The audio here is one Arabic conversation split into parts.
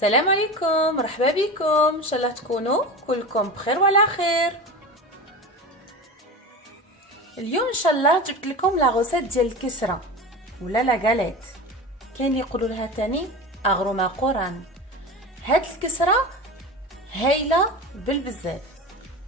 السلام عليكم، مرحبا بكم. ان شاء الله تكونوا كلكم بخير وعلى خير. اليوم ان شاء الله جبت لكم لا غوسيت ديال الكسره ولا لا غاليت، كاين اللي يقولوا لها تاني اغروما قران. هاد الكسره هايله بالبزاف،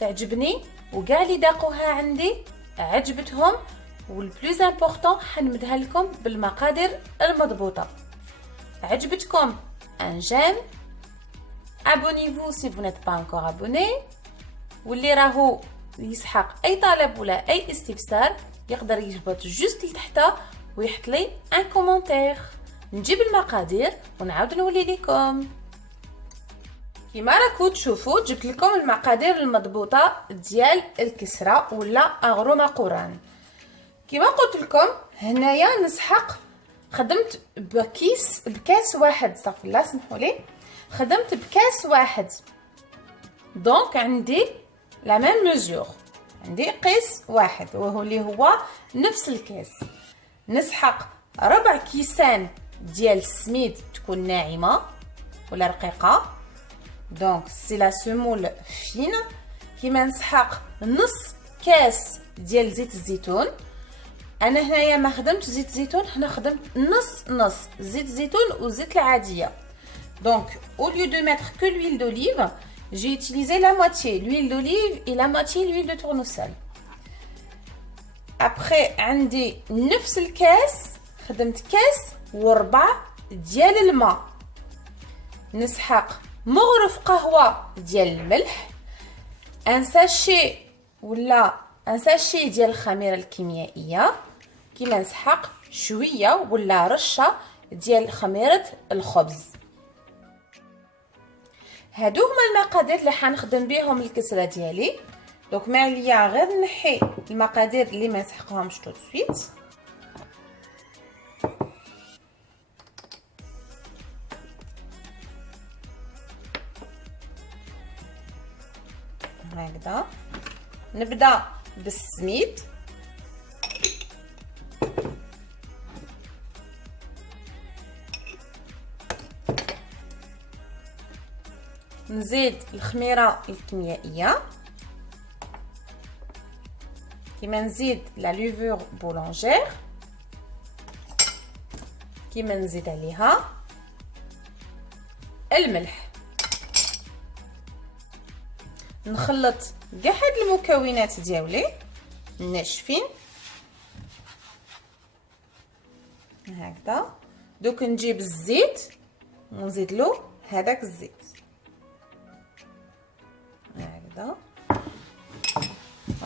تعجبني وكاع اللي داقوها عندي عجبتهم، والبلوز امبورطون حنمدها لكم بالمقادير المضبوطه. عجبتكم un j'aime, abonnez-vous si vous n'êtes pas encore abonné. واللي راهو يسحق اي طلب ولا اي استفسار يقدر يهبط جوست لتحت ويحط لي ان كومونتير. نجيب المقادير ونعاود نولي لكم. كيما راكم تشوفوا جبت لكم المقادير المضبوطه ديال الكسره ولا اغروما قران. كيما قلت لكم هنايا نسحق، خدمت بكاس واحد، استغفر الله سمحوا لي، خدمت بكاس واحد. دونك عندي لا ميم ميزور، عندي قيس واحد وهو اللي هو نفس الكاس. نسحق ربع كيسان ديال السميد تكون ناعمه ولا رقيقه، دونك سي لا سمول فين. كيما نسحق نص كاس ديال زيت الزيتون. انا هنايا ما خدمتش زيت زيتون، حنا خدمت نص زيت زيتون وزيت العاديه. Donc au lieu de mettre que l'huile d'olive, j'ai utilisé la moitié l'huile d'olive et la moitié l'huile de tournesol. Après عندي نفس الكاس خدمت كاس وربع ديال الماء. نسحق مغرف قهوه ديال الملح، ان ساشي ولا ان ساشي ديال الخميره الكيميائيه. كيما نسحق شويه ولا رشه ديال خميره الخبز. هادو هما المقادير اللي حنخدم بهم الكسره ديالي. دونك ما عليا غير نحي المقادير اللي ما نسحقهمش تو سويت. هكذا نبدا بالسميد. نزيد الخميره الكيميائيه، كيما نزيد لا لوفور بولونجير، كيما نزيد عليها الملح. نخلط كاع هاد المكونات ديالي ناشفين هكذا. دوك نجيب الزيت ونزيد له هذاك الزيت هكذا،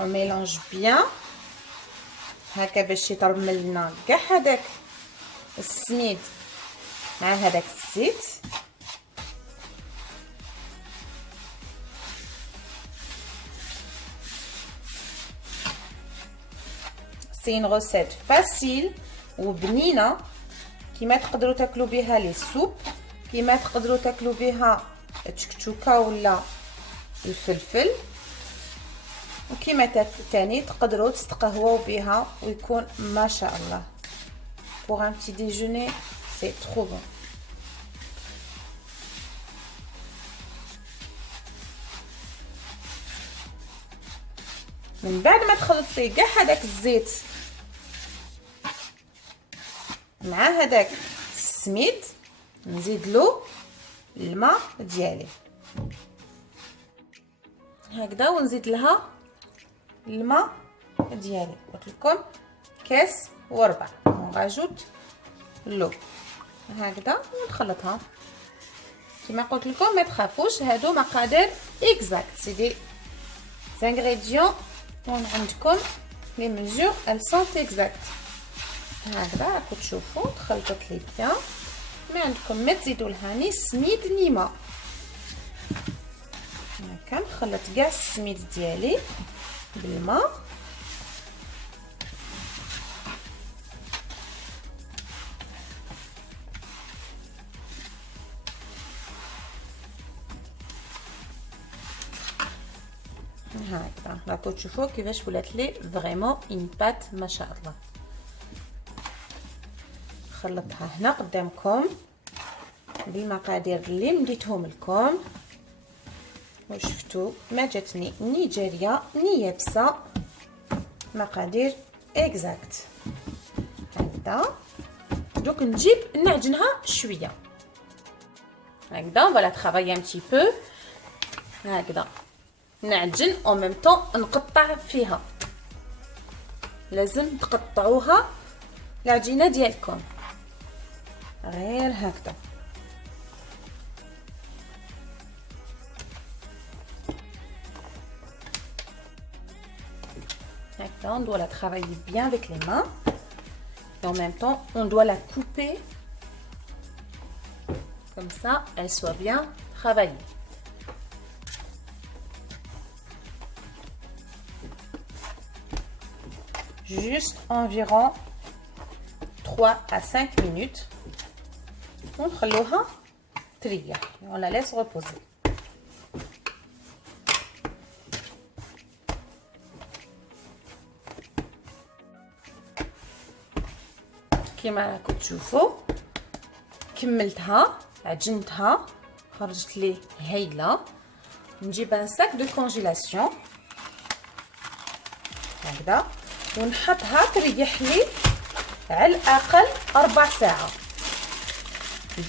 وميلونج بيان هكا باش يطرمل لنا كاع هذاك السميد مع هذاك الزيت. سي ان غوسيت فاسيل وبنينه، كيما تقدروا تاكلوا بها لي سوب، كيما تقدروا تاكلوا بها التشكتوكه ولا الفلفل، وكيما تاني تقدروا تستقهواو بها ويكون ما شاء الله. pour un petit déjeuner c'est trop bon. من بعد ما تخلطي كاع هذاك الزيت مع هذاك السميد نزيد له الماء ديالي هكذا، ونزيد لها الماء ديالي. قلت لكم كاس وربع، ونغاجوت لو هكذا ونخلطها. كما قلت لكم ما تخافوش، هادو مقادير اكزاكت، سي دي زانغريديون وين عندكم لي ميزور ال سون اكزاكت. هكذا راكم تشوفوا تخلطت لي بيان. ما عندكم ما تزيدوا لها ني سميد ني ماء. هكا نخلط كاع السميد ديالي بالماء. هكذا راكم تشوفوا كيفاش ولات لي فريمون اون بات ما شاء الله. خلطها هنا قدامكم. بالمقادير اللي مديتهم لكم. وشفتوا ما جاتني ني جاريه ني يابسه، مقادير اكزاكت هكذا. دوك نجيب نعجنها شويه هكذا. فوالا ترافاي ان تي بو هكذا، نعجن او ميم طون نقطع فيها. لازم تقطعوها العجينه ديالكم غير هكذا. Hacda, on doit la travailler bien avec les mains et en même temps on doit la couper comme ça elle soit bien travaillée. Juste environ 3 à 5 minutes. ونخلوها تريح. On la laisse reposer. كما راكم تشوفوا كملتها عجنتها خرجت لي هايله. نجيب ان ساك دو كونجيلاسيون هكذا ونحطها تريح لي على الاقل 4 ساعات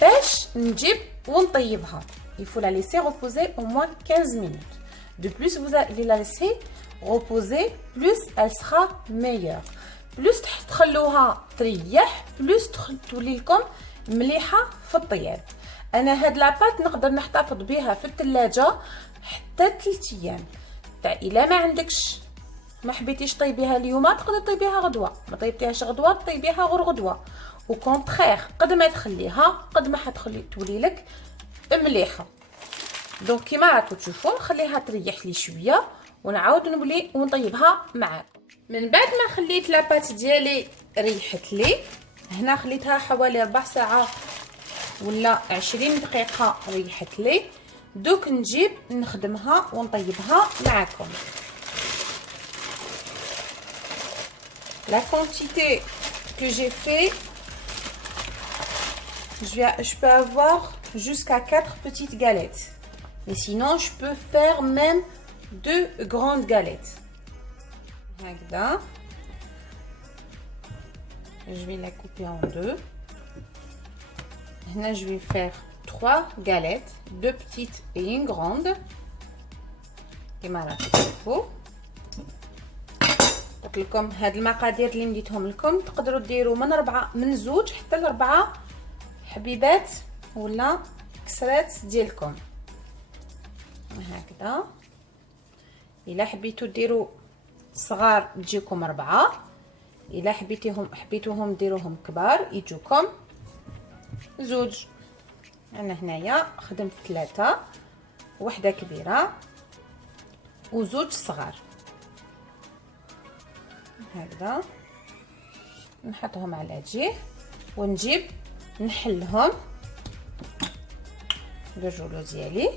باش نجيب ونطيبها. Il faut la laisser reposer au moins 15 minutes. De plus vous allez la laisser reposer, plus elle sera meilleure. بلوس تخلوها تريح بلوس تولي لكم مليحه في الطياب. انا هاد لاباط نقدر نحتفظ بها في الثلاجه حتى 3 ايام. الا ما عندكش ما حبيتيش طيبيها اليوم تقدر طيبيها غدوه، ما طيبتيهاش غدوه طيبيها غير غدوه. وكونترير قد ما تخليها قد ما حتخلي تولي لك مليحه. دونك كيما راكم تشوفوا نخليها تريح لي شويه ونعاود نولي ونطيبها معاكم. من بعد ما خليت لاباط ديالي ريحت لي، هنا خليتها حوالي 4 ساعات ولا 20 دقيقه ريحت لي. دوك نجيب نخدمها ونطيبها معاكم. La quantité que j'ai fait, je peux avoir jusqu'à 4 petites galettes. Mais sinon, je peux faire même 2 grandes galettes. Hagda. Je vais la couper en 2. Là, je vais faire 3 galettes, 2 petites et une grande. Et voilà, c'est قلت لكم هاد المقادير اللي مديتهم لكم تقدروا ديروا من 2 حتى ل 4 حبيبات ولا كسرات ديالكم هكذا. الا حبيتوا ديروا صغار تجيكم 4، الا حبيتوهم ديروهم كبار يجوكم 2. انا هنايا خدمت 3، وحده كبيره و2 صغار هكذا. نحطهم على جهه ونجيب نحلهم بالرولو ديالي.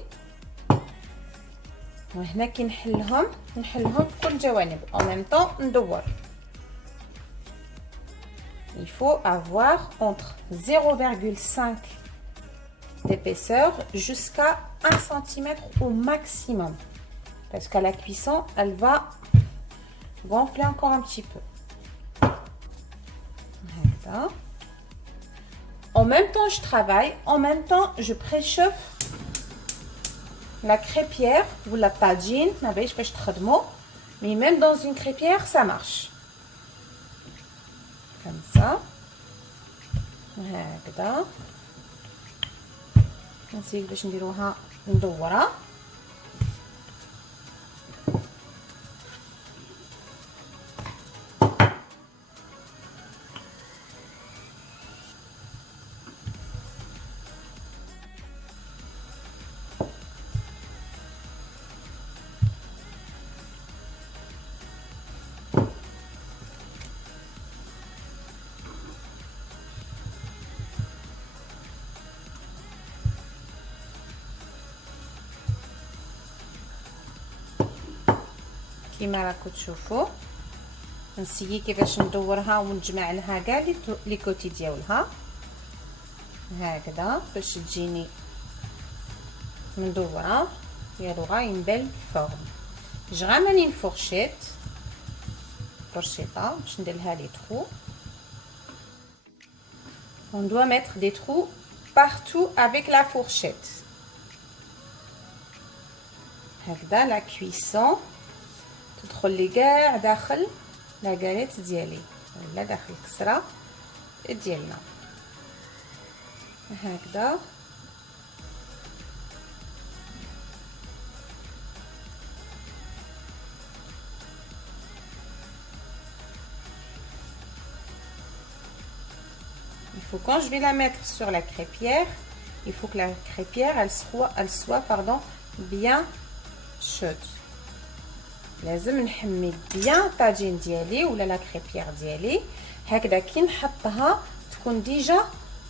وهنا كي نحلهم في كل جوانب en même temps ندور. Il faut avoir entre 0,5 d'épaisseur jusqu'à 1 cm au maximum parce qu'à la cuisson elle va gonfler encore un petit peu. Voilà. En même temps je travaille, en même temps je préchauffe la crêpière ou la tagine, mais même dans une crêpière ça marche. Comme ça. هكذا. نسيب باش نديروها مدوره. كيما راكم تشوفوا نسيي كيفاش ندورها ونجمع لها كاع لي كوتي ديالها. هكذا باش تجيني مدوره et elle aura une belle forme. Je ramène une fourchette باش نديرلها les trous. On doit mettre des trous partout avec la fourchette. هكذا la cuisson تدخل لي كاع داخل لا غاليت ديالي ولا داخل الكسره ديالنا هكذا. Il faut quand je vais la mettre sur la crêpière, il faut que la crêpière elle soit bien chaude. لازم نحمي bien الطاجين ديالي ولا لا crêpière ديالي هكذا كي نحطها تكون ديجا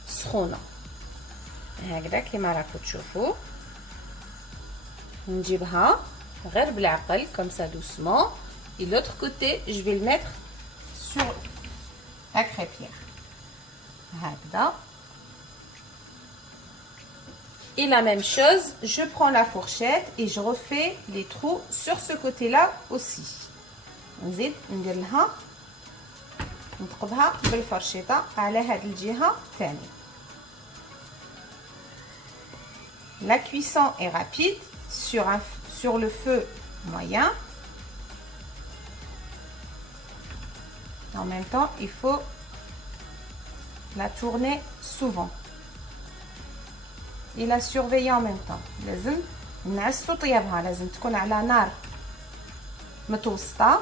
سخونه هكذا كيما راكم تشوفوا. نجيبها غير بالعقل comme ça doucement et l'autre côté je vais le mettre sur la crêpière هكذا. Et la même chose, je prends la fourchette et je refais les trous sur ce côté-là aussi. نزيد ندير لها نثقبها بالفرشيطه على هذه الجهه ثاني. La cuisson est rapide sur le feu moyen. En même temps, il faut la tourner souvent et la surveiller en même temps. لازم نعسو طيابها لازم تكون على نار متوسطه.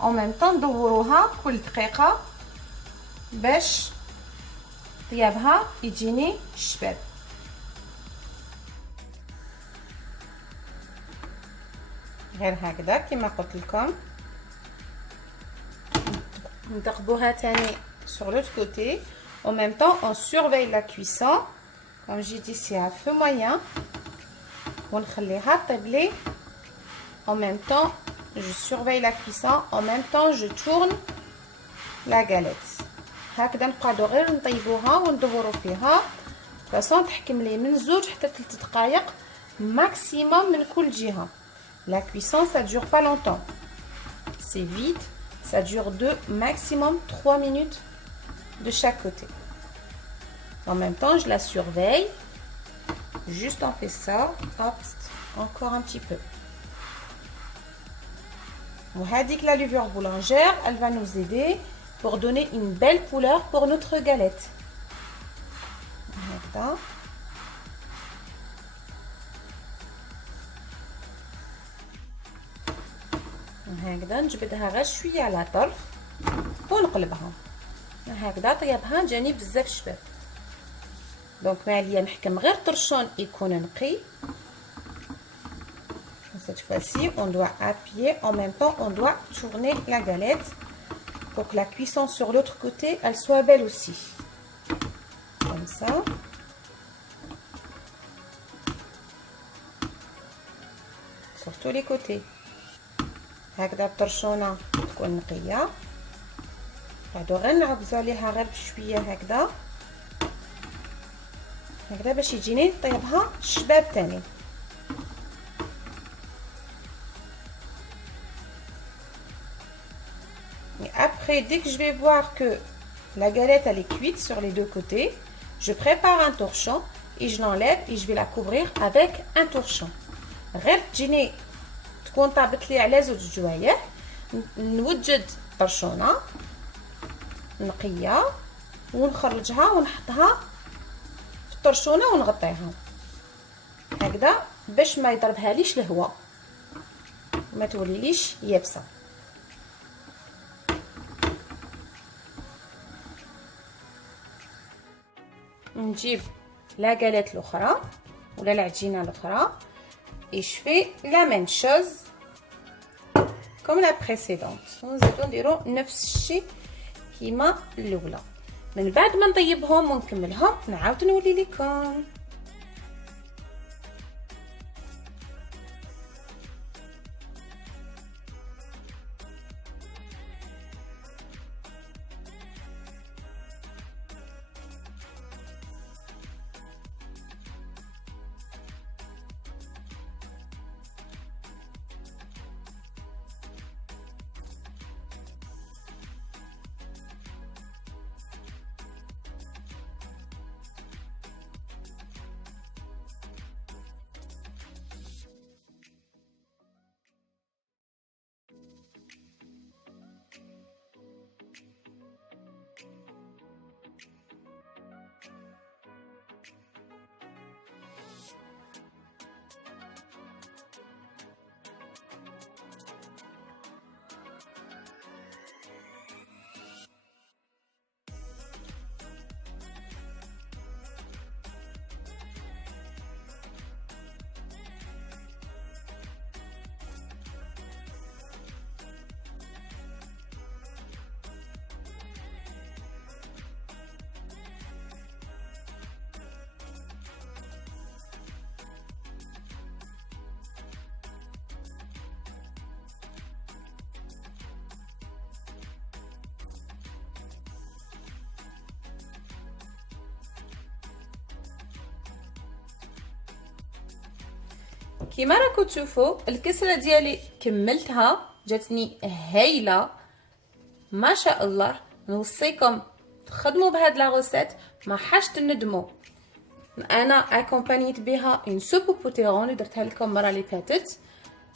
en même temps ندوروها كل دقيقه باش طيابها يجيني شباب. غير هكذا كما قلت لكم نثقبوها ثاني sur l'autre côté. En même temps on surveille la cuisson comme j'ai dit, c'est à feu moyen. ونخليها طيب لي. En même temps je surveille la cuisson, en même temps je tourne la galette. هكذا نقعدو غير نطيبوها وندورو فيها فاصون تحكم لي من 2 حتى 3 دقائق maximum من كل جهه. La cuisson ça dure pas longtemps, c'est vite, ça dure maximum 3 minutes de chaque côté. En même temps je la surveille, juste on fait ça, hop, encore un petit peu. وهذيك la levure boulangère, elle va nous aider pour donner une belle couleur pour notre galette. هكذا. هكذا نجبدها غير شويه على طرف ونقلبها هكذا. طيابها جاني بزاف شباب. دونك ما عليا نحكم غير طرشون يكون نقي. Cette fois-ci, on doit appuyer en même temps, on doit tourner la galette pour que la cuisson sur l'autre côté, elle soit belle aussi. Comme ça. Sur tous les côtés. هكذا الطرشونه تكون نقيه. بعدو غير نعكزو عليها غير بشويه هكذا هكذا باش يجيني طيبها شباب تاني. Et après, dès que je vais voir que la galette elle est cuite sur les 2 côtés, je prépare un torchon et je l'enlève et je vais la couvrir avec un torchon. غير تجيني تكون طابت لي على 2 جوايح نوجد طرشونه نقيه ونخرجها ونحطها في الطرشونه ونغطيها هكذا باش ما يضربها ليش الهواء ما توليليش يابسه. نجيب لا galette الاخرى ولا العجينه الاخرى et je fais la même chose comme la précédente. ونزيدو نديرو نفس الشيء كيما الاولى. من بعد ما نطيبهم ونكملهم نعاود نولي لكم. كيما راكم تشوفوا الكسره ديالي كملتها جاتني هايله ما شاء الله. نوصيكم تخدموا بهاد لا غوسيت ما حاش تندموا. انا اكومبانيت بها اون سوب بوتيرون اللي درتها لكم المره اللي فاتت.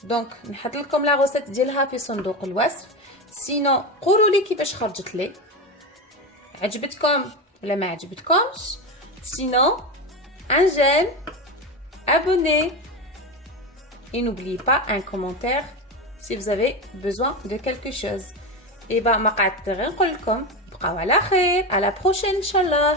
دونك نحط لكم لا غوسيت ديالها في صندوق الوصف. سينو قولوا لي كيفاش خرجت لي، عجبتكم ولا ما عجبتكمش. سينو un j'aime, abonnez et n'oubliez pas un commentaire si vous avez besoin de quelque chose. Et bah ما قعدت غير نقول لكم بقاو على خير. à la prochaine inchallah.